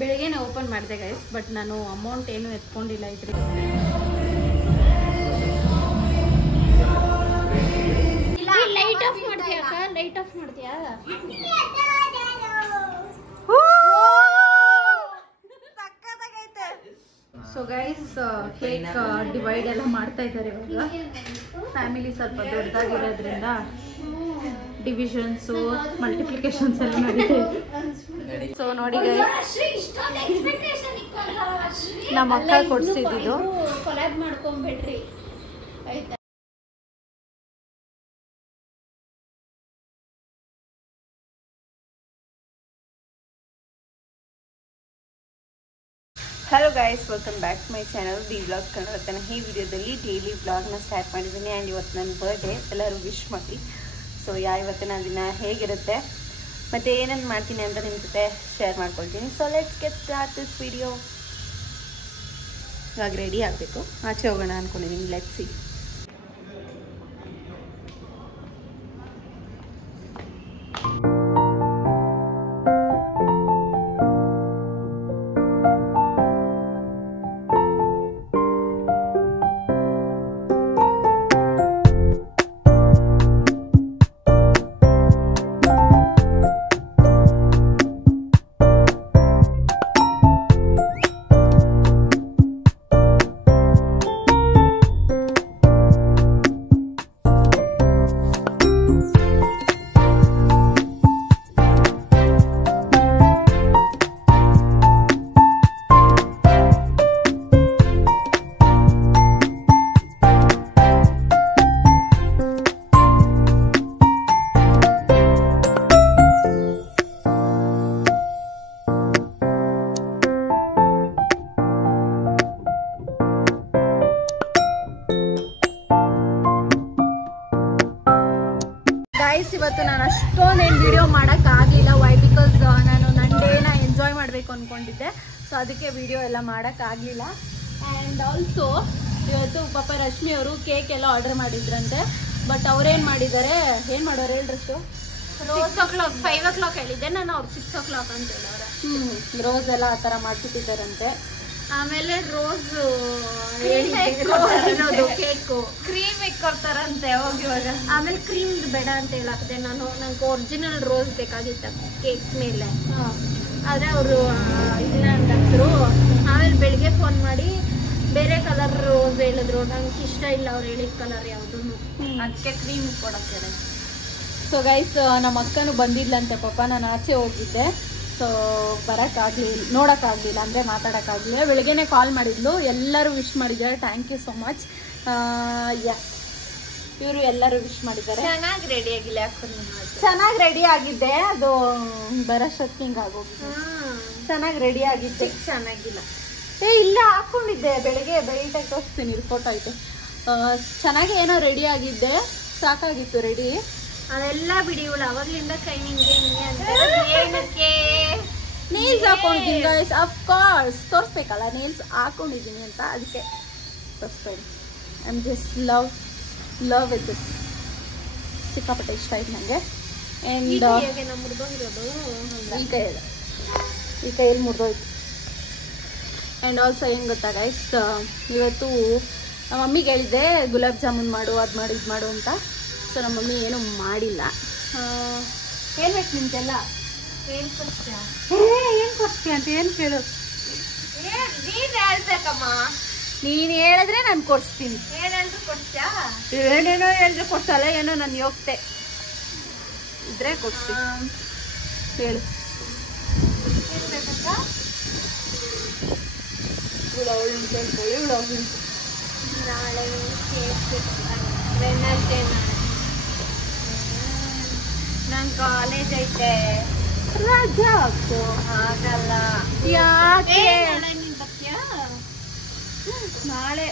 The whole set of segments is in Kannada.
ಬೆಳಿಗ್ಗೆನೇ ಓಪನ್ ಮಾಡಿದೆ ಗೈಸ್, ಬಟ್ ನಾನು ಅಮೌಂಟ್ ಏನು ಎತ್ಕೊಂಡಿಲ್ಲ ಇದ್ರಿಗೆ. ಲೈಟ್ ಆಫ್ ಮಾಡ್ತೀಯಾ ಅಕ್ಕ? ಲೈಟ್ ಆಫ್ ಮಾಡ್ತೀಯಾ? ಸೊ ಗೈಸ್, ಕೇಕ್ ಡಿವೈಡ್ ಎಲ್ಲ ಮಾಡ್ತಾ ಇದ್ದಾರೆ ಇವಾಗ. ಫ್ಯಾಮಿಲಿ ಸ್ವಲ್ಪ ದೊಡ್ಡದಾಗಿರೋದ್ರಿಂದ ಡಿವಿಷನ್ಸು ಮಲ್ಟಿಪ್ಲಿಕೇಶನ್ಸ್ ಎಲ್ಲ ನಡೀತಾ ಇದೆ. ಸೊ ನೋಡಿ ಗೈಸ್, ನಮ್ಮ ಅಕ್ಕ ಕೊಡ್ಸಿದ್ದು ಕೊಲಾಬ್ ಮಾಡ್ಕೊಂಡ್ಬಿಡ್ರಿ ಆಯ್ತಾ. Hello guys, welcome back to my channel the vlog Kannada. ಈ ವಿಡಿಯೋದಲ್ಲಿ ಡೈಲಿ ವ್ಲಾಗ್ನ ಸ್ಟಾರ್ಟ್ ಮಾಡಿದ್ದೀನಿ. ಆ್ಯಂಡ್ ಇವತ್ತು ನನ್ನ ಬರ್ಡೇ, ಎಲ್ಲರೂ ವಿಶ್ ಮಾಡಿ. ಸೊ ಇವತ್ತಿನ ದಿನ ಹೇಗಿರುತ್ತೆ ಮತ್ತು ಏನೇನು ಮಾಡ್ತೀನಿ ಅಂತ ನಿಮ್ಮ ಜೊತೆ ಶೇರ್ ಮಾಡ್ಕೊಳ್ತೀನಿ. So let's get start this video. ಇವಾಗ ರೆಡಿ ಆಗಬೇಕು, ಆಚೆ ಹೋಗೋಣ ಅಂದ್ಕೊಂಡಿದ್ದೀನಿ. Let's see. ಇವತ್ತು ನಾನು ಅಷ್ಟೊಂದೇನು ವಿಡಿಯೋ ಮಾಡೋಕ್ಕಾಗಲಿಲ್ಲ. ವೈ? ಬಿಕಾಸ್ ನಾನು ನನ್ನ ಡೇನ ಎಂಜಾಯ್ ಮಾಡಬೇಕು ಅಂದ್ಕೊಂಡಿದ್ದೆ. ಸೊ ಅದಕ್ಕೆ ವಿಡಿಯೋ ಎಲ್ಲ ಮಾಡೋಕ್ಕಾಗಲಿಲ್ಲ. ಆ್ಯಂಡ್ ಆಲ್ಸೋ ಇವತ್ತು ಪಾಪ ರಶ್ಮಿ ಅವರು ಕೇಕ್ ಎಲ್ಲ ಆರ್ಡರ್ ಮಾಡಿದ್ರಂತೆ. ಬಟ್ ಅವ್ರೇನು ಮಾಡಿದ್ದಾರೆ, ಏನು ಮಾಡೋರು ಹೇಳ್ರಷ್ಟು? 5 o'clock ಹೇಳಿದ್ದೆ ನಾನು, ಅವ್ರು 6 o'clock ಅಂತ ಹೇಳೋರೆ. ರೋಸ್ ಎಲ್ಲ ಆ ಥರ ಮಾಡಿಬಿಟ್ಟಿದ್ದಾರಂತೆ. ಆಮೇಲೆ ರೋಸು ಕೇಕು ಕ್ರೀಮ್ ಕೊಡ್ತಾರಂತೆ ಹೋಗಿವಾಗ. ಆಮೇಲೆ ಕ್ರೀಮ್ ಬೇಡ ಅಂತ ಹೇಳಾಕ್ದೆ ನಾನು. ನಂಗೆ ಒರಿಜಿನಲ್ ರೋಸ್ ಬೇಕಾಗಿತ್ತು ಕೇಕ್ ಮೇಲೆ. ಆದರೆ ಅವರು ಇಲ್ಲ ಅಂದರು. ಆಮೇಲೆ ಬೆಳಿಗ್ಗೆ ಫೋನ್ ಮಾಡಿ ಬೇರೆ ಕಲರ್ ರೋಸ್ ಹೇಳಿದ್ರು. ನಂಗೆ ಇಷ್ಟ ಇಲ್ಲ ಅವ್ರು ಹೇಳಿದ ಕಲರ್ ಯಾವುದೂ, ಅದಕ್ಕೆ ಕ್ರೀಮ್ ಕೊಡೋಕ್ಕೆ. ಸೊ ಗೈಸ್, ನಮ್ಮ ಅಕ್ಕನೂ ಬಂದಿದ್ಲಂತೆ ಪಾಪ. ನಾನು ಆಚೆ ಹೋಗಿದ್ದೆ, ಸೊ ಬರೋಕ್ಕಾಗಲಿಲ್ಲ, ನೋಡೋಕ್ಕಾಗಲಿಲ್ಲ, ಅಂದರೆ ಮಾತಾಡೋಕ್ಕಾಗಲಿಲ್ಲ. ಬೆಳಗ್ಗೆನೇ ಕಾಲ್ ಮಾಡಿದ್ಲು, ಎಲ್ಲರೂ ವಿಶ್ ಮಾಡಿದ್ದಾರೆ. Thank you so much. Yes, ಇವರು ಎಲ್ಲರೂ ವಿಶ್ ಮಾಡಿದ್ದಾರೆ. ಚೆನ್ನಾಗಿ ರೆಡಿ ಆಗಿಲ್ಲ? ಚೆನ್ನಾಗಿ ರೆಡಿ ಆಗಿದ್ದೆ, ಅದು ಬರೋಷ್ಟೊತ್ತು ಹಿಂಗೆ ಆಗೋಗಿದೆ. ಚೆನ್ನಾಗಿ ರೆಡಿ ಆಗಿದ್ದೆ, ಚೆನ್ನಾಗಿಲ್ಲ. ಇಲ್ಲ ಹಾಕ್ಕೊಂಡಿದ್ದೆ ಬೆಳಗ್ಗೆ, ಬೆಳಿಗ್ಗೆ ತೋರಿಸ್ತೀನಿ, ಫೋಟೋ ಐತೆ. ಚೆನ್ನಾಗಿ ಏನೋ ರೆಡಿ ಆಗಿದ್ದೆ, ಸಾಕಾಗಿತ್ತು ರೆಡಿ. ಅದೆಲ್ಲ ಬಿಡಿ, ಇವಳು ಅವಾಗ್ಲಿಂದ ಕೈ ನಿಂಗೆ ಅಂತ ಏನಕ್ಕೆ ನೇಲ್ಸ್ ಹಾಕೊಂಡಿದ್ದೀನಿ ಗೈಸ್. ಅಫ್ಕೋರ್ಸ್ ತೋರಿಸ್ಬೇಕಲ್ಲ, ನೇಲ್ಸ್ ಹಾಕೊಂಡಿದ್ದೀನಿ ಅಂತ, ಅದಕ್ಕೆ ತೋರಿಸ್ಬೇಡಿ. I am just love with this. ಸಿಕ್ಕಾಪಟ್ಟೆ ಇಷ್ಟ ಆಯ್ತು ನನಗೆ. ಆ್ಯಂಡ್ ಮುರಿದೋಗಿರೋದು ಈ ಕೈಯಲ್ಲಿ ಮುರಿದೋಯ್ತು. ಆ್ಯಂಡ್ ಆಲ್ಸೋ ಏನು ಗೊತ್ತಾ ಗೈಸ್, ಇವತ್ತು ನಮ್ಮ ಮಮ್ಮಿಗೆ ಹೇಳಿದ್ದೆ ಗುಲಾಬ್ ಜಾಮೂನ್ ಮಾಡು, ಅದು ಮಾಡು, ಇದು ಮಾಡು ಅಂತ. ಸೊ ನಮ್ಮ ಮಮ್ಮಿ ಏನೂ ಮಾಡಿಲ್ಲ. ಹೇಳ್ಬೇಕು ನಿಮ್ಗೆಲ್ಲ. ಏನು ಕೊಡ್ತೀಯ ಅಂತ ಏನು ಕೇಳು? ನೀನು ಹೇಳ್ಬೇಕಮ್ಮ. ನೀನು ಹೇಳಿದ್ರೆ ನಾನು ಕೊಡಿಸ್ತೀನಿ. ಏನಾದರೂ ಕೊಡ್ತೀಯಾ? ಏನೇನೋ ಹೇಳಿದ್ರೆ ಕೊಡ್ಸಲ್ಲ, ಏನೋ ನಾನು ಯೋಗ್ತೆ ಇದ್ರೆ ಕೊಡ್ತೀನಿ. ಹೇಳು. ಹೇಳ್ಬೇಕಂತ ನಾಳೆ ವೆಡ್ನೆಸ್ಡೇ ನಂಗೆ ಕಾಲೇಜ್ ಐತೆ, ರಜಾ ಹಾಕು. ಆಗಲ್ಲ. ಯಾಕೆ? ನಾಳೆ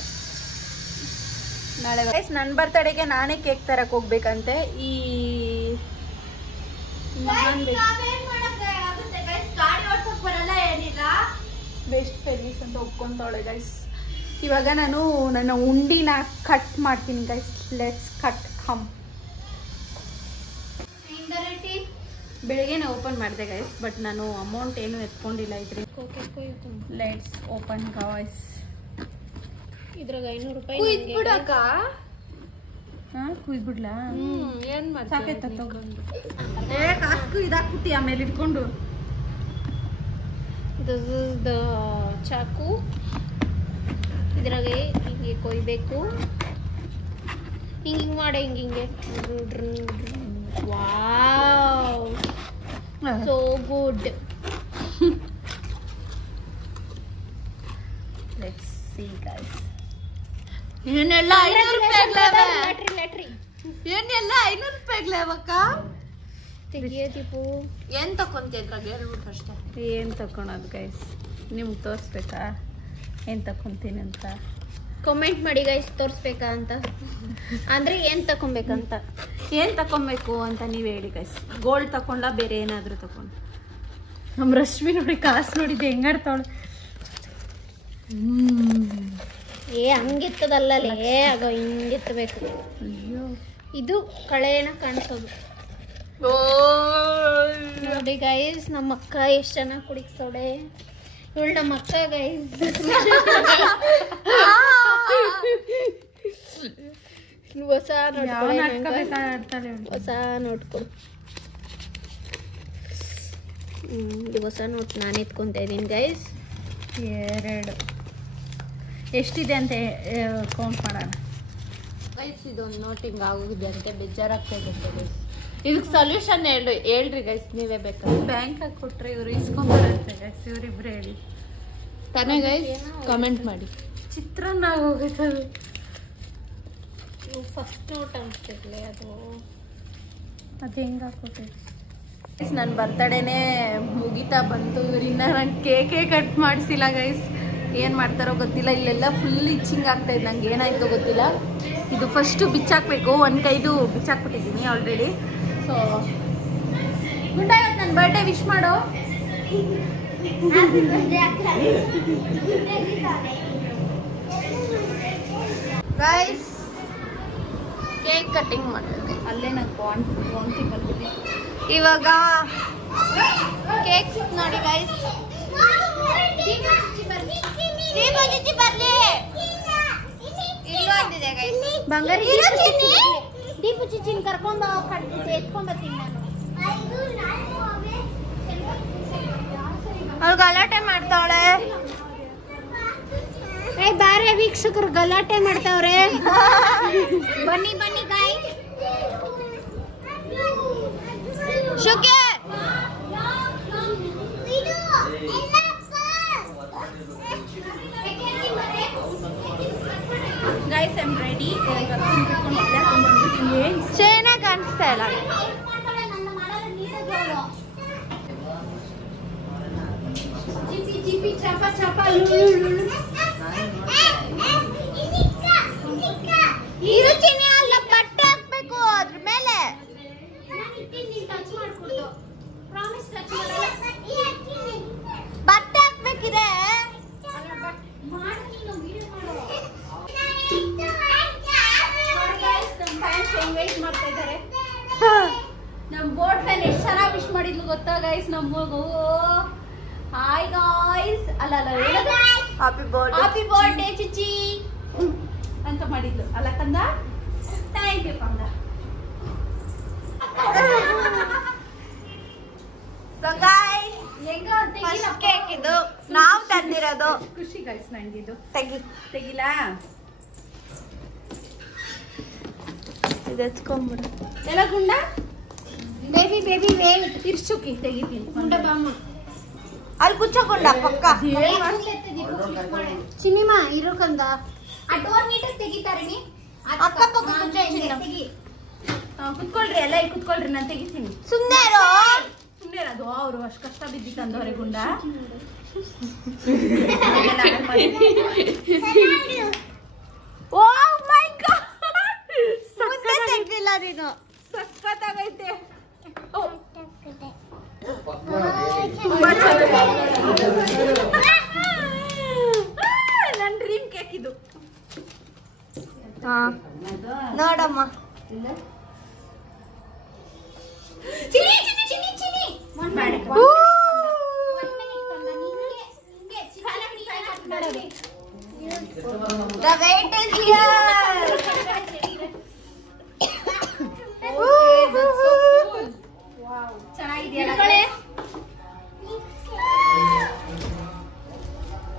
ನನ್ನ ಬರ್ತಡೆಗೆ ನಾನೇ ಕೇಕ್ ತರಕ್ಕೆ ಹೋಗ್ಬೇಕಂತೆ. ಈ ಬೆಸ್ಟ್ ಫ್ರೆಂಡ್ಸ್ ಅಂತ ಒಪ್ಕೊಂತವಳೆ ಗೈಸ್. ಇವಾಗ ನಾನು ನನ್ನ ಉಂಡಿನ ಕಟ್ ಮಾಡ್ತೀನಿ ಗೈಸ್. Let's cut. ಕಮ್. ಬೆಳಗ್ಗೆನೇ ಓಪನ್ ಮಾಡಿದೆ ಗೈಸ್, ಬಟ್ ನಾನು ಅಮೌಂಟ್ ಏನು ಎತ್ಕೊಂಡಿಲ್ಲ ಇದ್ರಿ. Let's open guys. ಇದ್ರಾಗ 500 ರೂಪಾಯಿ ಕುಯ್ದ್ಬಿಡಕ್ಕ. ಕುಯ್ದ್ಬಿಡ್ಲಾ? ಏನ್ ಸಾಕೈತ ತಗೊಂಡು ಕಾಸ್ಕು ಇದಾಕ್ಬಿಟ್ಟಿ ಆಮೇಲೆ ಇಟ್ಕೊಂಡು. ದಿಸ್ ಇಸ್ ದ ಚಾಕು. ಇದ್ರಾಗ ಹಿಂಗೆ ಕೊಯ್ಬೇಕು. ಹಿಂಗೆ ಮಾಡ ಹಿಂಗೆ. Wow, so good. Let's see guys. ಏನೆಲ್ಲ 500 ರೂಪಾಯಿ. ಏನೆಲ್ಲ 500 ರೂಪಾಯಿ ಅವಕ್ಕ. ತೆಗಿಯೋದಿಪ್ಪು. ಏನ್ ತಕೊಂತಿದ್ರಾಗ ಹೇಳ್ಬಿಟ್ಟು ಅಷ್ಟೇ. ಏನ್ ತಕೊಳೋದು ಗೈಸ್, ನಿಮ್ಗೆ ತೋರಿಸ್ಬೇಕಾ ಏನ್ ತಕೊಂತೀನಿ ಅಂತ? ಕಾಮೆಂಟ್ ಮಾಡಿ ಗೈಸ್, ತೋರಿಸ್ಬೇಕಾ ಅಂತ, ಅಂದ್ರೆ ಏನ್ ತಕೊಬೇಕಂತ. ಏನ್ ತಕೊಬೇಕು ಅಂತ ನೀವ್ ಹೇಳಿ ಗೈಸ್. ಗೋಲ್ಡ್ ತಕೊಂಡ ಬೇರೆ ಏನಾದ್ರು ತಕೊಂಡು. ನಮ್ ರಶ್ಮಿ ನೋಡಿ ಕಾಸು ನೋಡಿದ್ದೆ ಹೆಂಗಾಡ್ತಾವಳು. ಹಂಗಿತ್ತದಲ್ಲೇ, ಆಗ ಹಿಂಗಿತ್ತಬೇಕು. ಅಯ್ಯೋ, ಇದು ಕಳೆನ ಕಾಣಿಸೋದು ನೋಡಿ ಗೈಸ್. ನಮ್ಮ ಅಕ್ಕ ಎಷ್ಟು ಚೆನ್ನಾಗಿ ಕುಡಿಸೋಡೆ. ಇವಳು ನಮ್ಮ ಅಕ್ಕ ಗೈಸ್. ಹೊಸ ಹೊಸ ನೋಟ್ಕೊ. ಇದು ಹೊಸ ನೋಟ್ ನಾನು ಎತ್ಕೊಂತ ಇದ್ದೀನಿ ಗೈಸ್. 2 ಎಷ್ಟಿದೆ ಅಂತ ಕೌಂಟ್ ಮಾಡೋಣ ಗೈಸ್. ಇದೊಂದು ನೋಟ್ ಹಿಂಗೆ ಆಗೋಗಿದೆ ಅಂತ ಬೇಜಾರಾಗ್ತದೆ ಗೈಸ್. ಇದಕ್ಕೆ ಸೊಲ್ಯೂಷನ್ ಹೇಳ್ರಿ ಗೈಸ್, ನೀವೇ ಬೇಕಾದ್ರೆ. ಬ್ಯಾಂಕ್ ಹಾಕಿ ಕೊಟ್ರೆ ಇವ್ರು ಇಸ್ಕೊಂಬರತ್ತೆ ಗೈಸ್. ಇವ್ರಿಬ್ರು ಹೇಳಿ ತಾನೇ ಗೈಸ್, ಕಮೆಂಟ್ ಮಾಡಿ. ಚಿತ್ರಾನ್ನ ಹೋಗುತ್ತದು. ಫಸ್ಟ್ ನೋಟ್ ಅನಿಸ್ತೈತೆ ಅದು. ಹೆಂಗೆ ಹಾಕೊಟ್ಟೆ ನನ್ನ ಬರ್ತಡೇನೇ ಮುಗಿತಾ ಬಂತು. ಇವ್ರಿನ್ನ ನಂಗೆ ಕೇಕೆ ಕಟ್ ಮಾಡಿಸಿಲ್ಲ ಗೈಸ್. ಏನು ಮಾಡ್ತಾರೋ ಗೊತ್ತಿಲ್ಲ. ಇಲ್ಲೆಲ್ಲ ಫುಲ್ ಇಚ್ಚಿಂಗ್ ಆಗ್ತಾ ಇದೆ. ನಂಗೆ ಏನಾಯ್ತೋ ಗೊತ್ತಿಲ್ಲ. ಇದು ಫಸ್ಟು ಬಿಚ್ಚಾಕಬೇಕು. ಒಂದು ಕೈದು ಬಿಚ್ಚಾಕ್ಬಿಟ್ಟಿದ್ದೀನಿ ಆಲ್ರೆಡಿ. ಸೊ ಗುಂಡ, ಇವತ್ತು ನನ್ನ ಬರ್ಡೇ ವಿಶ್ ಮಾಡೋ ಗೈಸ್. ಕೇಕ್ ಕಟಿಂಗ್ ಮಾಡ್ಬೇಕು. ಅಲ್ಲೇ ನಂಗೆ ವಾಂತಿ ಬಂದಿದೆ. ಇವಾಗ ಕೇಕ್ ನೋಡಿ ಗೈಸ್. ಇಲ್ಲೂ ಅಂದಿದೆ ಗೈಸ್. ಬಂಗಾರಿ ದೀಪು ಚಿಚ್ಚಿನ ಕರ್ಕೊಂಡು ಎತ್ಕೊಂಡ್ ಬರ್ತೀನಿ ನಾನು. ಅವ್ಳು ಗಲಾಟೆ ಮಾಡ್ತಾವಳೆ. ಬಾರೆ ವೀಕ್ಷಕರು ಗಲಾಟೆ ಮಾಡ್ತಾವ್ರೆ. ಬನ್ನಿ ಬನ್ನಿ ಗಾಯ್ಸ್. ಶುಕೆ ಗೈಸ್, ಐ ಆಮ್ ರೆಡಿ. ಚೆನ್ನಾಗಿ ಕಾಣಿಸ್ತಾ ಇಲ್ಲ. ಚಪ ಚಪ ಇದು ಚಿನ್ನಿ ಅಲ್ಲ, ಬಟ್ಟೆ ಹಾಕ್ಬೇಕು ಅದ್ರ ಮೇಲೆ. ಬಟ್ಟೆ ಹಾಕ್ಬೇಕಿದೆ. ಮಾಡ್ತಾ ಇದ್ದಾರೆ. ನಮ್ ಬೋರ್ಡ್ ಫ್ಯಾನ್ ಎಷ್ಟು ಚೆನ್ನಾಗಿ ವಿಶ್ ಮಾಡಿದ್ಲು ಗೊತ್ತಾ ಗೈಸ್. ನಮ್ಮಗೂ ಹಾಯ್ ಗಾಯ್ಸ್ ಅಲ್ಲ ಹ್ಯಾಪಿ ಬರ್ಡೇ ಚಿಚ್ಚಿ ಅಂತ ಮಾಡಿದ್ಲು ಅಲ್ಲ ಕಂದ. ಥ್ಯಾಂಕ್ ಯು ಕಂದ. ಸೊ ಗೈಸ್, ಫಸ್ಟ್ ಕೇಕ್ ಇದು ನಾವು ತಂದಿರೋದು. ಖುಷಿ ಗೈಸ್ ನಂಗಿದು. ತೆಗಿಲಾ? ಇದು ಎತ್ಕೊಂಡ್ಬಿಡು. ಎಲ್ಲ ಗುಂಡ ಬೇಬಿ ಬೇಬಿ ವೇಟ್ ಇರ್ಸುಕಿ ತೆಗಿತೀನಿ. ಗುಂಡ ಬಾಮ್ಮ ಅಲ್ಲಿ ಕುಚ್ಚಕೊಂಡ ಪಕ್ಕ. ಚಿನ್ನಿಮಾ ಇರೋಕಂದ ಆ ಡೋರ್ ನೀಟಾಗಿ ತೆಗಿತಾರೆ. ನೀ ಅಕ್ಕಪಕ್ಕ ಕುತ್ಕೊಳ್ರಿ, ಎಲ್ಲ ಇಲ್ಲಿ ಕುತ್ಕೊಳ್ರಿ, ನಾನು ತೆಗಿತೀನಿ. ಸುಮ್ಮನೆ ಅದು ಅವರು ಅಷ್ಟು ಕಷ್ಟ ಬಿದ್ದಿ ತಂದವ್ರೆ ಗುಂಡ. ಓ ಮೈ ಗಾಡ್, ಸುಮ್ಮನೆ ತೆಗ್ದಿಲ್ಲ ನೀನು. ಸಕ್ಕತ್ತಾಗೈತೆ. ನನ್ ಡ್ರೀಮ್ ಕೇಕ್ ಇದು. ನೋಡಮ್ಮ. ಚಿನಿ ಚಿನಿ ಚಿನಿ ಚಿನಿ The wait is here.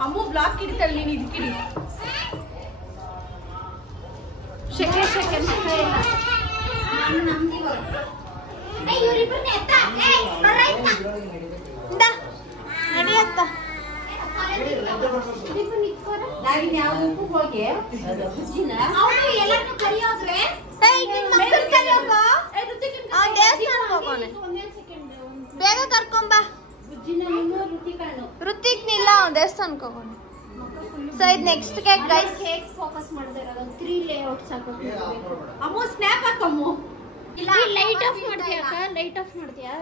Ammu block ಇಡ್ತಾಳೆ ನೀನು ಇದಕ್ಕಿಡಿ. ಶೆಕೆ ನಡಿಯತ್ತ ಬೇಗ ಕರ್ಕೊಂಬ. ಋತಿಕ್ ನಿಲ್ಲ ದೇವಸ್ಥಾನಕ್ಕೆ ಹೋಗೋಣ. ಸೊ ಇದು next cake guys. Cake focus ಮಾಡ್ತಾ ಇರೋದು 3 ಲೇಔಟ್ಸ್ ಹಾಕೋಬೇಕು. ಅಮ್ಮು ಸ್ನ್ಯಾಪ್ ಹಾಕಮ್ಮು. ಇಲ್ಲ ಲೈಟ್ ಆಫ್ ಮಾಡ್ತೀಯಾ ಅಕ್ಕ? ಲೈಟ್ ಆಫ್ ಮಾಡ್ತೀಯಾ?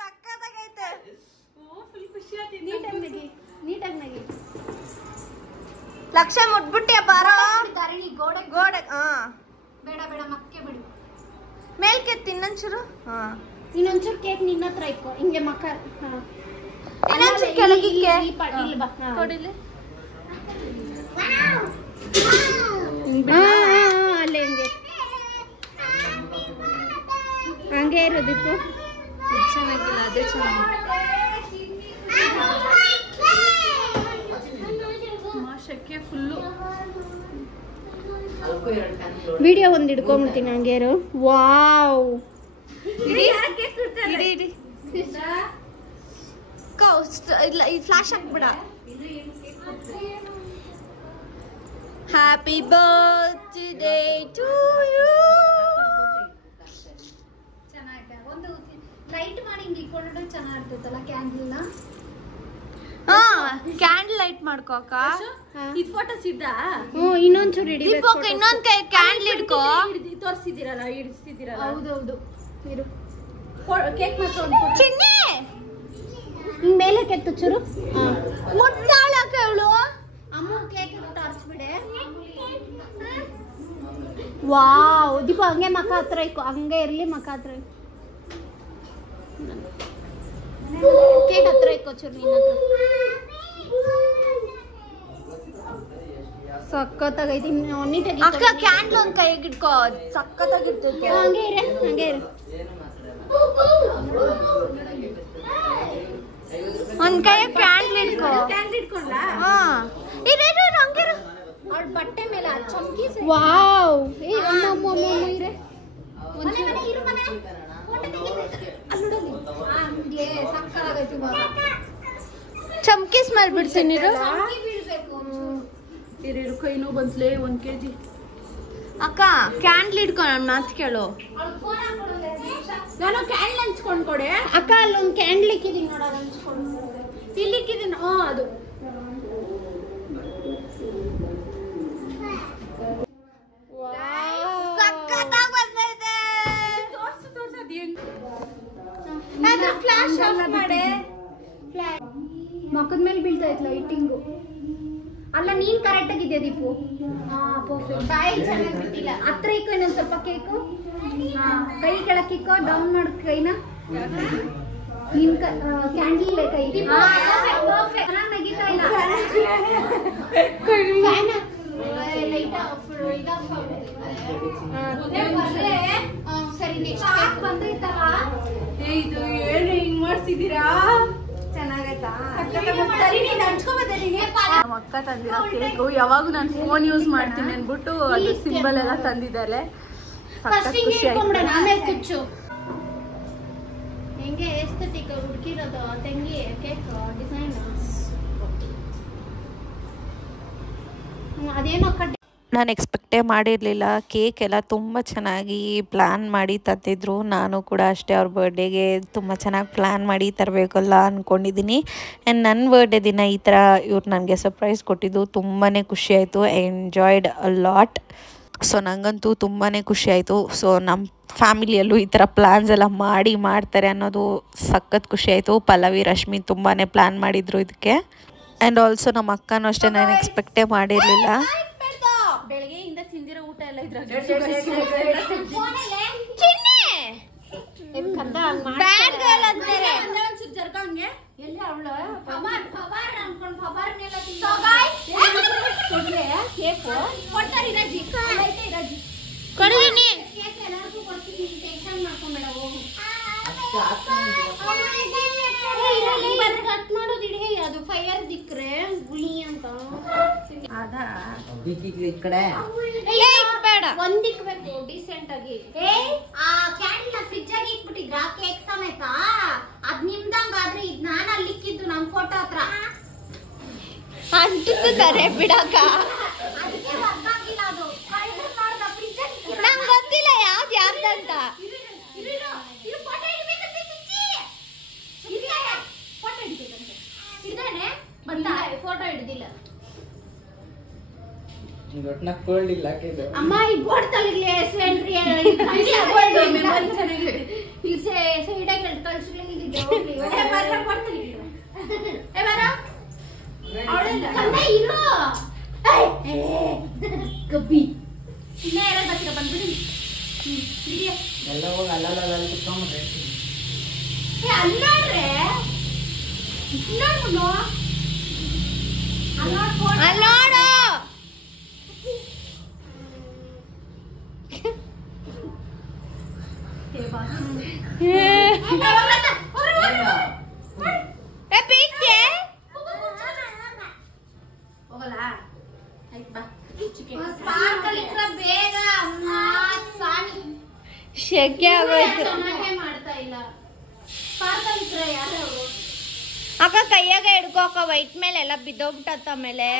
ಸಕ್ಕತ್ತಾಗೈತೆ. ಫುಲ್ ಖುಷಿ ಆಗ್ತಿದೆ. ನೀಟಾಗಿ ನಗಿ. ಲಕ್ಷ ಮುಟ್ಬಿಟ್ಟಿಯ ಬಾರೋ. ಧರಣಿ ಗೋಡೆ ಹಾ ಬೇಡ ಮಕ್ಕೆ ಬಿಡು. ಮೇಲ್ಕೆತ್ತಿ ಇನ್ನೊಂಚೂರು. ಹಾ ಇನ್ನೊಂಚೂರು ಕೇಕ್ ನಿನ್ನ ಹತ್ರ ಇಕ್ಕೋ. ಹಿಂಗೆ ಮಕ್ಕ. ಇನ್ನೊಂಚೂರು ಕೆಳಗಿಕ್ಕೆ ಇಲ್ಲಿ ಬಾ ಕೊಡಿಲಿ. ಅಲ್ಲೇ ಹಂಗೆ ಇರೋದಿಪ್ಪು. ಚೆನ್ನಾಗಿಲ್ಲ ಅದೇ ಚೆನ್ನಾಗಿ. ಶೆಕೆ ಫುಲ್ಲು. ವಿಡಿಯೋ ಒಂದು ಹಿಡ್ಕೊಂಡ್ಬಿಡ್ತೀನಿ ಹಂಗೆ ಇರು. ವಾವ್ ಇಡಿ ಇಲ್ಲ ಈ ಫ್ಲಾಶ್ ಹಾಕ್ಬಿಡ. Happy birthday to you. ಚೆನ್ನಾಗಿದೆ. ಒಂದು ಲೈಟ್ ಮಾಡಿ ಹಿಂಗೆ ಇಟ್ಕೊಂಡ್ರೆ ಚೆನ್ನಾಗಿರ್ತೈತಲ್ಲ ಕ್ಯಾಂಡಲ್ನ. ಹಾ ಕ್ಯಾಂಡಲ್ ಲೈಟ್ ಮಾಡ್ಕೋ ಅಕ್ಕ. ಇದು ಫೋಟೋಸ್ ಇದ್ದ. ಇನ್ನೊಂಚೂರು ಹಿಡಿಬೇಕು. ಇನ್ನೊಂದ್ ಕೈ ಕ್ಯಾಂಡಲ್ ಇಡ್ಕೋ. ತೋರಿಸಿದಿರಲ್ಲ ಹಿಡಿಸ್ತಿದ್ದೀರಲ್ಲ. ಹೌದೌದು ಇರು. ಕೇಕ್ ಮಾತ್ರ ಒಂದು ಚಿನ್ನಿ ಹಿಂಗ್ ಮೇಲೆ ಕೆತ್ತು ಚೂರು. ಮುಟ್ಟಾಳಕ್ಕೆ ಅವಳು. ಅಮ್ಮ ಕೇಕ್ ತೋರಿಸ್ಬಿಡೆ. ವಾವ್ ದೀಪ ಹಂಗೆ ಮಕ್ಕ ಹತ್ರ ಇಕ್ಕೋ. ಹಂಗೆ ಇರ್ಲಿ ಮಕ್ಕ ಹತ್ರ. ಕೇಕ್ ಹತ್ರ ಇಕ್ಕೋ ಚೂರು ನಿನ್ನ ಹತ್ರ. ಸಕ್ಕತ್ತಾಗೈತಿ. ನೀಟಾಗಿ ಅಕ್ಕ ಕ್ಯಾಂಡಲ್ ಒಂದ್ ಕೈಗೆ ಇಟ್ಕೋ. ಸಕ್ಕತ್ತಾಗಿರ್ತೈತೆ. ಹಂಗೆ ಇರು. ಒಂದ್ ಕೈ ಕ್ಯಾಂಡಲ್ ಇಟ್ಕೋ. ಕ್ಯಾಂಡಲ್ ಇಟ್ಕೊಂಡ್ಲಾ? ಹಾ ಇರು ಹಂಗಿರು. ಅವಳ ಬಟ್ಟೆ ಮೇಲೆ ಚಮಕಿ. ವಾವ್ ಏ ಅಮ್ಮ ಇರೆ. ಚಮಕಿ ಸ್ಮೆಲ್ ಬಿಡ್ತೀನಿ. ಇರು ಕೈ ನೋವು ಬಂತ್ಲೆ 1 kg. ಅಕ್ಕ ಕ್ಯಾಂಡಲ್ ಇಟ್ಕೊ. ನನ್ನ ಮಾತು ಕೇಳು. ನಾನು ಕ್ಯಾಂಡಲ್ ಹಂಚ್ಕೊಂಡ್ ಕೊಡೆ. ಅಕ್ಕ ಅಲ್ಲೊಂದು ಕ್ಯಾಂಡಲ್ ಇಕ್ಕಿದೀನಿ ನೋಡ. ಹಂಚ್ಕೊಂಡು ಇಲ್ಲಿ ಇಕ್ಕಿದೀನಿ. ಅದು ಸಕ್ಕತ್ತಾಗಿ ಬಂದೈತೆ. ಫ್ಲಾಶ್ ಆಫ್ ಮಾಡೆ. ಮಕ್ಕದ ಮೇಲೆ ಬೀಳ್ತಾ ಇತ್ತು ಲೈಟಿಂಗು. ಅಲ್ಲ ನೀನ್ ಕರೆಕ್ಟ್ ಆಗಿದ್ಯಾ ದೀಪು. ಬಾಯಿ ಚೆನ್ನಾಗಿ ಬಿಟ್ಟಿಲ್ಲ. ಹತ್ರ ಇಕ್ಕೋ ಇನ್ನೊಂದು ಸ್ವಲ್ಪ ಕೇಕು. ಕೈ ಕೆಳಕ್ಕೆ ಇಕ್ಕೋ. ಡೌನ್ ಮಾಡು ಕೈನ. ನಿನ್ ಕ್ಯಾಂಡಲ್ ಕೈ ಚೆನ್ನಾಗಿ ನಗಿತಾ ಇಲ್ಲ. ಸರಿ ನೆಕ್ಸ್ಟ್ ಬಂದೈತಲ್ಲ. ಇದು ಏನು ಹಿಂಗ್ ಮಾಡ್ತಿದ್ದೀರಾ? ಚೆನ್ನಾಗೈತಾ? ನಮ್ಮ ಅಕ್ಕ ತಂದಿರೋ ಕೇಕು. ಯಾವಾಗೂ ನಾನು ಫೋನ್ ಯೂಸ್ ಮಾಡ್ತೀನಿ ಅನ್ಬಿಟ್ಟು ಅದು ಸಿಂಬಲ್ ಎಲ್ಲ ತಂದಿದ್ದಾರೆ. ಖುಷಿ ಕುಚ್ಚು ಹೆಂಗೆ ಎಸ್ಥೆಟಿಕ್ ಹುಡುಕಿರೋದು ತಂಗಿ ಕೇಕ್ ಡಿಸೈನ್. ಅದೇನೋ ನಾನು ಎಕ್ಸ್ಪೆಕ್ಟೇ ಮಾಡಿರಲಿಲ್ಲ. ಕೇಕ್ ಎಲ್ಲ ತುಂಬ ಚೆನ್ನಾಗಿ ಪ್ಲ್ಯಾನ್ ಮಾಡಿ ತಂದಿದ್ರು. ನಾನು ಕೂಡ ಅಷ್ಟೇ ಅವ್ರ ಬರ್ಡೇಗೆ ತುಂಬ ಚೆನ್ನಾಗಿ ಪ್ಲ್ಯಾನ್ ಮಾಡಿ ತರಬೇಕಲ್ಲ ಅಂದ್ಕೊಂಡಿದ್ದೀನಿ. ಆ್ಯಂಡ್ ನನ್ನ ಬರ್ಡೇ ದಿನ ಈ ಥರ ಇವ್ರು ನನಗೆ ಸರ್ಪ್ರೈಸ್ ಕೊಟ್ಟಿದ್ದು ತುಂಬಾ ಖುಷಿಯಾಯಿತು. I enjoyed a lot. So ನನಗಂತೂ ತುಂಬಾ ಖುಷಿಯಾಯಿತು. ಸೊ ನಮ್ಮ ಫ್ಯಾಮಿಲಿಯಲ್ಲೂ ಈ ಥರ ಪ್ಲ್ಯಾನ್ಸ್ ಎಲ್ಲ ಮಾಡ್ತಾರೆ ಅನ್ನೋದು ಸಖತ್ ಖುಷಿಯಾಯಿತು. ಪಲ್ಲವಿ ರಶ್ಮಿ ತುಂಬಾ ಪ್ಲ್ಯಾನ್ ಮಾಡಿದರು ಇದಕ್ಕೆ. ಆ್ಯಂಡ್ ಆಲ್ಸೋ ನಮ್ಮ ಅಕ್ಕನೂ ಅಷ್ಟೇ ನಾನು ಎಕ್ಸ್ಪೆಕ್ಟೇ ಮಾಡಿರಲಿಲ್ಲ. ಬೆಳಗ್ಗೆಯಿಂದ ತಿಂದಿರೋ ಊಟ ಎಲ್ಲ ಇದ್ರಾಗ ಜರ್ಕ ಹಂಗೆ ಎಲ್ಲಿ ಅವಳು ಫಬಾರ್ ಅನ್ಕೊಂಡು ಫಬಾರ್ನೆಲ್ಲ ಕೊಡ್ರೆ ಕೇಕು ಕೊಡ್ತಾರೆ ಇರಾಜಿ ಇರಾಜಿ ಕೊಡ್ತೀನಿ ಕೇಕ್ ಎಲ್ಲರಿಗೂ ಕೊಡ್ತೀನಿ ಟೆನ್ಷನ್ ಮಾಡ್ಕೊಂಬೇಡ ಹೋಗು ಕಟ್ ಮಾಡೋದು ಇಡಿ ಅದು ಫೈರ್ ದಿಕ್ರೆ ಗುಳಿ ಅಂತ ಅದ ಈ ಕಡೆ ಬೇಡ ಒಂದಿಕ್ ಬೇಕು ಡಿಸೆಂಟ್ ಆಗಿ ಆ ಕ್ಯಾಂಡಲ್ ಫ್ರಿಜ್ ಆಗಿ ಇಟ್ಬಿಟ್ಟಿದ್ರ ಕೇಕ್ ಸಮೇತ ಅದ್ ನಿಮ್ದಂಗಾದ್ರೆ ಇದ್ ನಾನು ಅಲ್ಲಿ ಇಕ್ಕಿದ್ದು ನಮ್ ಫೋಟೋ ಹತ್ರ ಅಂಟುತ್ತಾರೆ ಬಿಡಕ ಅದಕ್ಕೆ ವರ್ಗಾಗಿಲ್ಲ ಅದು ನಂಗೆ ಗೊತ್ತಿಲ್ಲ ಯಾವ್ದು ಯಾರ್ದಂತ ಫೋಟೋ ಹಿಡ್ದಿಲ್ಲ ಅಮ್ಮ ಈ ಬೋರ್ಡ್ ತಲೆಗೆ ಸೆಂಟ್ರಿ ಸೈಡಾಗಿ ಕಳ್ಸ್ಲಿಕ್ಕೆ ಕಬ್ಬಿ ಇನ್ನೇ ಯಾರು ಬರ್ತೀರ ಬಂದ್ಬಿಡಿ ಅಲ್ಲಾಡ್ರೆ ಅಲ್ಲಾಡು ಹೋಗಲ್ಲ ಆಯ್ತು ಬಾ ಬೇಗ ಸ್ವಾಮಿ ಶೆಕೆ ಆಗೋಯ್ತು ಮಾಡ್ತಾ ಇಲ್ಲ ಯಾರು ಅಕ್ಕ ಕೈಯಾಗ ಹಿಡ್ಕೋಕ ವೈಟ್ ಮೇಲೆ ಎಲ್ಲ ಬಿದ್ದೋಗ್ಬಿಟ್ಟತ್ತ ಆಮೇಲೆ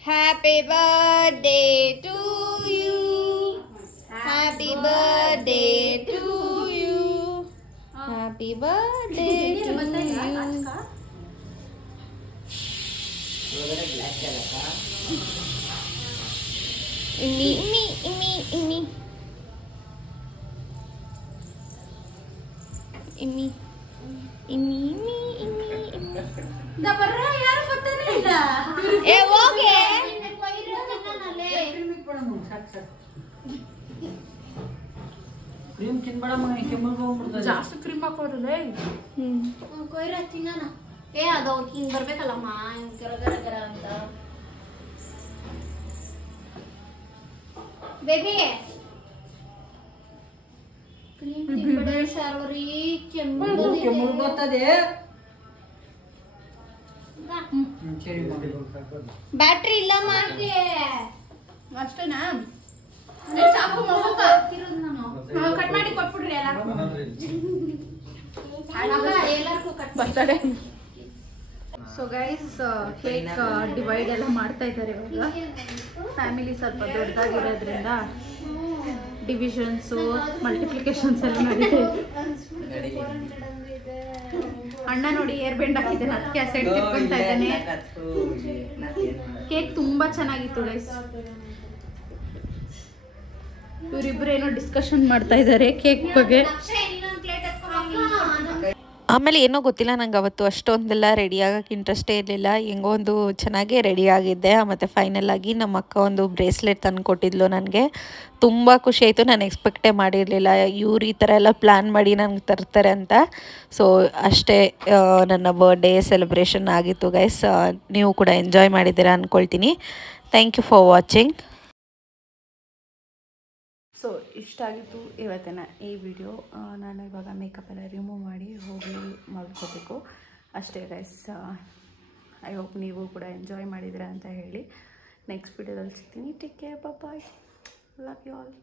Happy birthday to you. Happy birthday to you. Happy birthday to you. Happy birthday to you. Imi. ಯಾರು ಗೊತ್ತಾನೆ ಇಲ್ಲ ಹೋಗಿ ಕ್ರೀಮ್ ತಿನ್ಬೇಡಮ್ಮ ಜಾಸ್ತಿ ಕ್ರೀಮ್ ಹಾಕೋರಲ್ಲ ಕೊಯ್ರ ತಿನ್ನೋಣ ಅದು ಹಿಂಗ್ ಬರ್ಬೇಕಲ್ಲಮ್ಮ ಹಿಂಗ್ ಗರ ಅಂತ ಬೇಬಿ ಶಾರ್ವರಿ ಕೆಮ್ಮು ಬರ್ತದೆ ಬ್ಯಾಟ್ರಿ ಇಲ್ಲಮ್ಮ ಅಷ್ಟೇನಾ ಸಾಕು ಕಟ್ ಮಾಡಿ ಕೊಟ್ಬಿಡ್ರಿ ಎಲ್ಲರಿಗೂ cut birthday so guys cake divide ಎಲ್ಲ ಮಾಡ್ತಾ ಇದ್ದಾರೆ ಇವಾಗ ಫ್ಯಾಮಿಲಿ ಸ್ವಲ್ಪ ದೊಡ್ಡದಾಗಿರೋದ್ರಿಂದ ಡಿವಿಷನ್ಸು ಮಲ್ಟಿಪ್ಲಿಕೇಶನ್ಸ್ ಎಲ್ಲ ನಡೀತಾ ಇದೆ ಅಣ್ಣ ನೋಡಿ ಏರ್ ಬೆಂಡ್ ಹಾಕಿದ್ದಾನೆ ಅದಕ್ಕೆ ಆ ಸೈಡ್ ತಿರ್ಕೊಂತ ಇದ್ದಾನೆ ಕೇಕ್ ತುಂಬಾ ಚೆನ್ನಾಗಿತ್ತು ಗೈಸ್ ಇವರಿಬ್ರು ಏನೋ ಡಿಸ್ಕಷನ್ ಮಾಡ್ತಾ ಇದ್ದಾರೆ ಕೇಕ್ ಬಗ್ಗೆ ಆಮೇಲೆ ಏನೋ ಗೊತ್ತಿಲ್ಲ ನಂಗೆ ಅವತ್ತು ಅಷ್ಟೊಂದೆಲ್ಲ ರೆಡಿ ಆಗೋಕ್ಕೆ ಇಂಟ್ರೆಸ್ಟೇ ಇರಲಿಲ್ಲ ಹೆಂಗೋ ಒಂದು ಚೆನ್ನಾಗೇ ರೆಡಿ ಆಗಿದ್ದೆ ಮತ್ತು ಫೈನಲ್ ಆಗಿ ನಮ್ಮ ಅಕ್ಕ ಒಂದು ಬ್ರೇಸ್ಲೆಟ್ ತಂದು ಕೊಟ್ಟಿದ್ಲು ನನಗೆ ತುಂಬ ಖುಷಿ ಆಯಿತು ನಾನು ಎಕ್ಸ್ಪೆಕ್ಟೇ ಮಾಡಿರಲಿಲ್ಲ ಇವ್ರು ಈ ಥರ ಎಲ್ಲ ಪ್ಲ್ಯಾನ್ ಮಾಡಿ ನನಗೆ ತರ್ತಾರೆ ಅಂತ ಸೊ ಅಷ್ಟೇ ನನ್ನ ಬರ್ಡೇ ಸೆಲೆಬ್ರೇಷನ್ ಆಗಿತ್ತು ಗೈಸ್ ನೀವು ಕೂಡ ಎಂಜಾಯ್ ಮಾಡಿದ್ದೀರಾ ಅಂದ್ಕೊಳ್ತೀನಿ thank you for watching so ಇಷ್ಟ ಆಗಿತ್ತು ಇವತ್ತಿನ ಈ ವಿಡಿಯೋ ನಾನು ಇವಾಗ ಮೇಕಪ್ ಎಲ್ಲ ರಿಮೂವ್ ಮಾಡಿ ಹೋಗಿ ಮಾಡ್ಕೋಬೇಕು ಅಷ್ಟೇ ಗೈಸ್ ಐ ಹೋಪ್ ನೀವು ಕೂಡ ಎಂಜಾಯ್ ಮಾಡಿದ್ದೀರಾ ಅಂತ ಹೇಳಿ ನೆಕ್ಸ್ಟ್ ವಿಡಿಯೋದಲ್ಲಿ ಸಿಗ್ತೀನಿ take care bye love you all